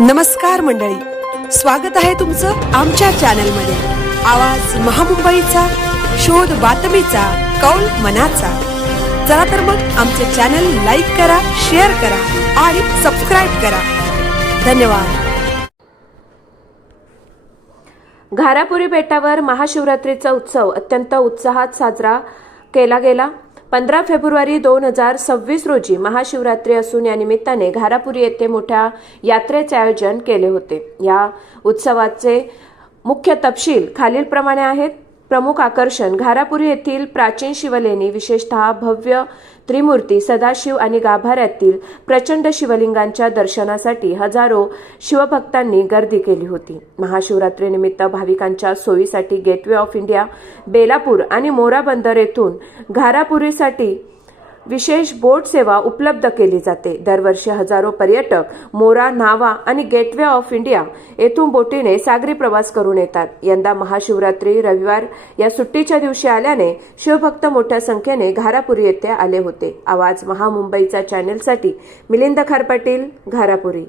नमस्कार मंडळी, स्वागत आहे तुमचं आमच्या चॅनलमध्ये। आवाज महामुंबईचा, शोध बातमीचा, कौल मनाचा। चला तर मग आमचे चॅनल लाईक करा, शेअर करा आणि सबस्क्राइब करा। धन्यवाद। घारापुरी बेटावर महाशिवरात्रीचा उत्सव अत्यंत उत्साहात साजरा केला गेला। 15 फेब्रुवारी 2026 रोजी महाशिवरात्री असून या निमित्ताने घारापुरी येथे मोठ्या यात्रेचे आयोजन केले होते। या उत्सवाचे मुख्य तपशील खालीलप्रमाणे आहेत। प्रमुख आकर्षण घारापुरी येथील प्राचीन शिवलेणी, विशेषतः भव्य त्रिमूर्ती सदाशिव आणि गाभाऱ्यातील प्रचंड शिवलिंगांच्या दर्शनासाठी हजारो शिवभक्तांनी गर्दी केली होती। महाशिवरात्रीनिमित्त भाविकांच्या सोयीसाठी गेटवे ऑफ इंडिया, बेलापूर आणि मोरा बंदर येथून घारापुरीसाठी विशेष बोट सेवा उपलब्ध केली जाते। दरवर्षी हजारो पर्यटक मोरा, न्हावा आणि गेटवे ऑफ इंडिया येथून बोटीने सागरी प्रवास करून येतात। यंदा महाशिवरात्री रविवार या सुट्टीच्या दिवशी आल्याने शिवभक्त मोठ्या संख्येने घारापुरी येथे आले होते। आवाज महामुंबईचा चॅनेलसाठी मिलिंद खारपाटील, घारापुरी।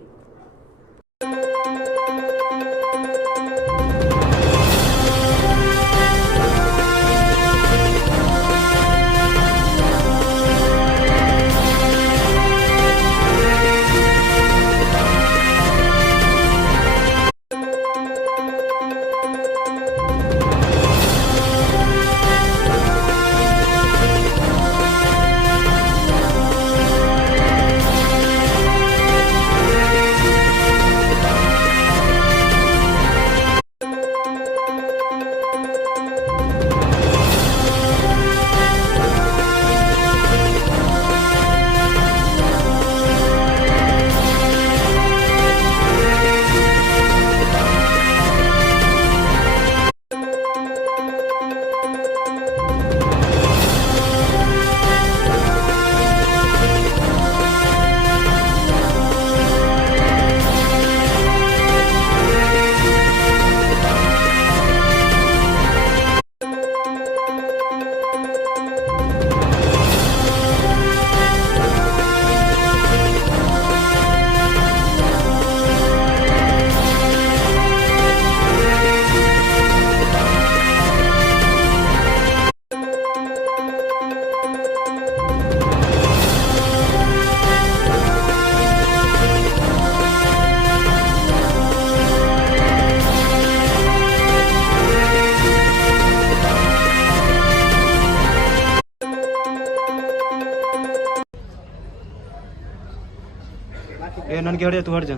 ए ननके हट जा, तू हट जा।